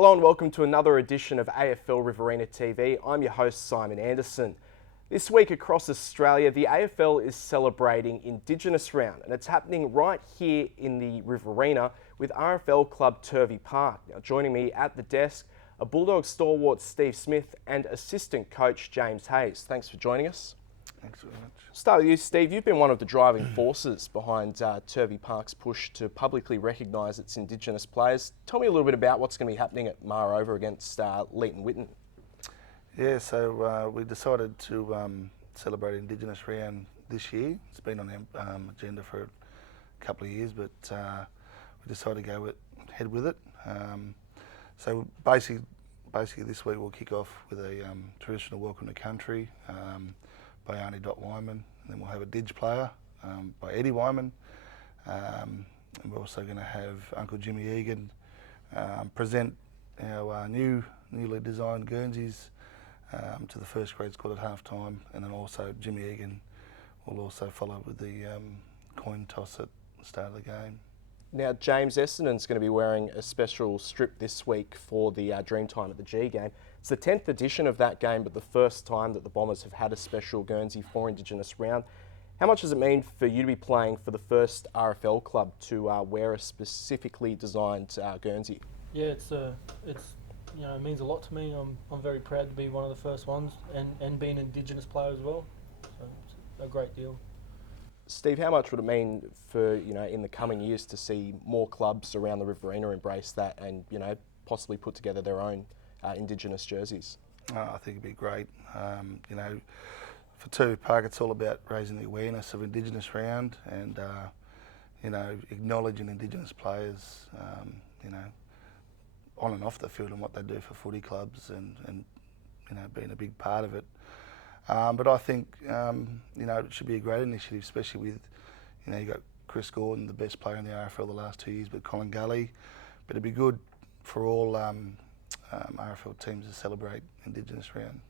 Hello and welcome to another edition of AFL Riverina TV. I'm your host Simon Anderson. This week across Australia, the AFL is celebrating Indigenous Round, and it's happening right here in the Riverina with RFL club Turvey Park. Now joining me at the desk are Bulldog stalwart Steve Smith and assistant coach James Hayes. Thanks for joining us. Thanks very much. Start with you, Steve. You've been one of the driving forces behind Turvey Park's push to publicly recognise its Indigenous players. Tell me a little bit about what's going to be happening at Over against Leeton-Whitton. Yeah, so we decided to celebrate Indigenous Round this year. It's been on the agenda for a couple of years, but we decided to ahead with it. So basically this week we'll kick off with a traditional welcome to country by Arnie Wyman, and then we'll have a Didge player by Eddie Wyman, and we're also going to have Uncle Jimmy Egan present our newly designed Guernseys to the first grade squad at half time, and then also Jimmy Egan will also follow with the coin toss at the start of the game. Now, James Essendon's going to be wearing a special strip this week for the Dreamtime at the G game. It's the 10th edition of that game, but the first time that the Bombers have had a special Guernsey for Indigenous Round. How much does it mean for you to be playing for the first RFL club to wear a specifically designed Guernsey? Yeah, it means a lot to me. I'm very proud to be one of the first ones and be an Indigenous player as well. So it's a great deal. Steve, how much would it mean for, in the coming years to see more clubs around the Riverina embrace that and, possibly put together their own Indigenous jerseys? I think it'd be great. For Turvey Park, it's all about raising the awareness of Indigenous Round and, acknowledging Indigenous players, on and off the field and what they do for footy clubs and being a big part of it. But I think, it should be a great initiative, especially with, you've got Chris Gordon, the best player in the RFL the last 2 years, but Colin Gully. But it'd be good for all RFL teams to celebrate Indigenous Round.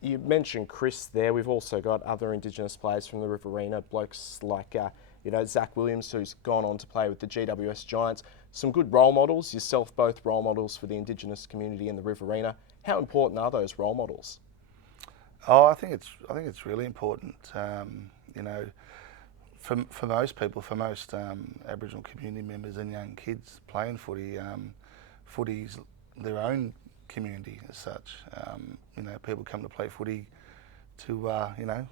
You mentioned Chris there. We've also got other Indigenous players from the Riverina, blokes like, Zach Williams, who's gone on to play with the GWS Giants. Some good role models, yourself both role models for the Indigenous community in the Riverina. How important are those role models? Oh, I think it's really important. For most people, for most Aboriginal community members and young kids playing footy, footy's their own community as such. People come to play footy to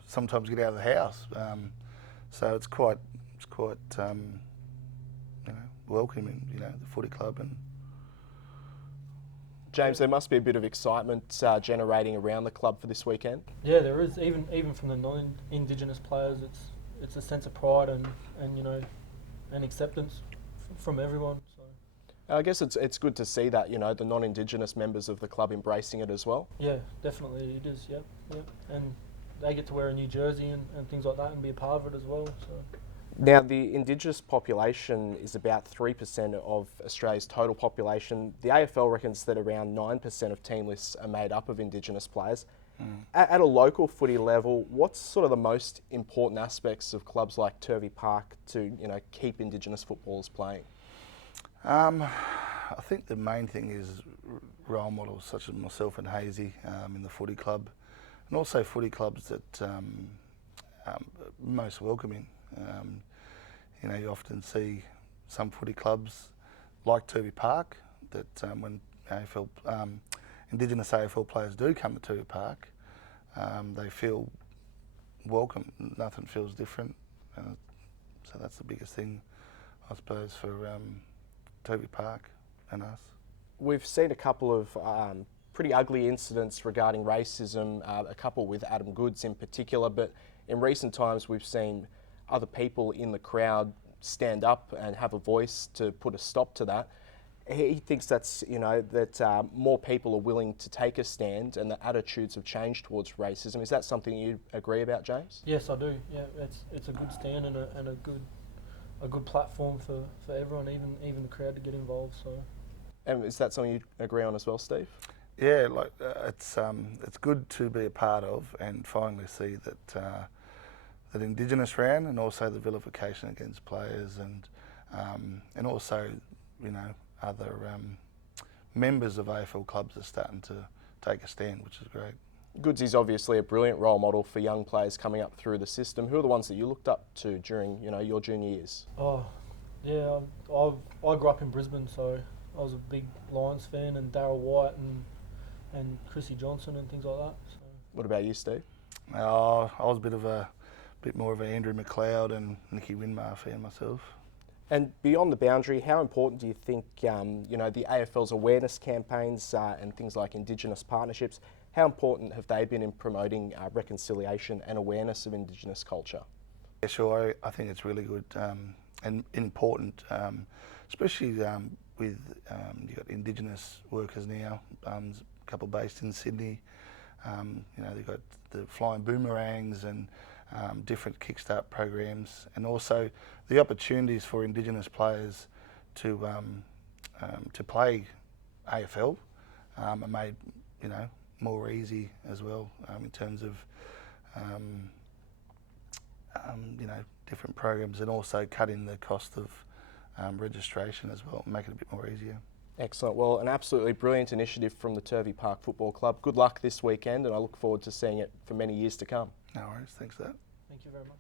sometimes get out of the house. So it's quite welcoming, the footy club. And James, there must be a bit of excitement generating around the club for this weekend. Yeah, there is. Even from the non-Indigenous players, it's a sense of pride and acceptance from everyone. So I guess it's good to see that the non-Indigenous members of the club embracing it as well. Yeah, definitely it is. Yep. And they get to wear a new jersey and things like that and be a part of it as well. So. Now, the Indigenous population is about 3% of Australia's total population. The AFL reckons that around 9% of team lists are made up of Indigenous players. At a local footy level, what's sort of the most important aspects of clubs like Turvey Park to keep Indigenous footballers playing? I think the main thing is role models such as myself and Hazy in the footy club, and also footy clubs that most welcoming. You often see some footy clubs like Turvey Park that when Indigenous AFL players do come to Turvey Park, they feel welcome. Nothing feels different. So that's the biggest thing, I suppose, for Turvey Park and us. We've seen a couple of pretty ugly incidents regarding racism, a couple with Adam Goods in particular, but in recent times we've seen other people in the crowd stand up and have a voice to put a stop to that. He thinks that's, that more people are willing to take a stand and that attitudes have changed towards racism. Is that something you agree about, James? Yes, I do. Yeah, it's a good stand and a good platform for everyone, even the crowd, to get involved. So. And is that something you agree on as well, Steve? Yeah, it's good to be a part of and finally see that that Indigenous Round and also the vilification against players and also other members of AFL clubs are starting to take a stand, which is great. Goods is obviously a brilliant role model for young players coming up through the system. Who are the ones that you looked up to during, your junior years? Oh, yeah, I grew up in Brisbane, so I was a big Lions fan, and Darryl White and Chrissy Johnson and things like that. So. What about you, Steve? I was a bit more of an Andrew McLeod and Nicky Winmar fan myself. And beyond the boundary, how important do you think, the AFL's awareness campaigns and things like Indigenous partnerships, how important have they been in promoting reconciliation and awareness of Indigenous culture? Yeah, sure. I think it's really good and important, especially with you've got Indigenous workers now, a couple based in Sydney. They've got the flying boomerangs and different kickstart programs, and also the opportunities for Indigenous players to play AFL are made more easy as well in terms of different programs, and also cutting the cost of registration as well, make it a bit more easier. Excellent. Well, an absolutely brilliant initiative from the Turvey Park Football Club. Good luck this weekend, and I look forward to seeing it for many years to come. No worries, thanks for that. Thank you very much.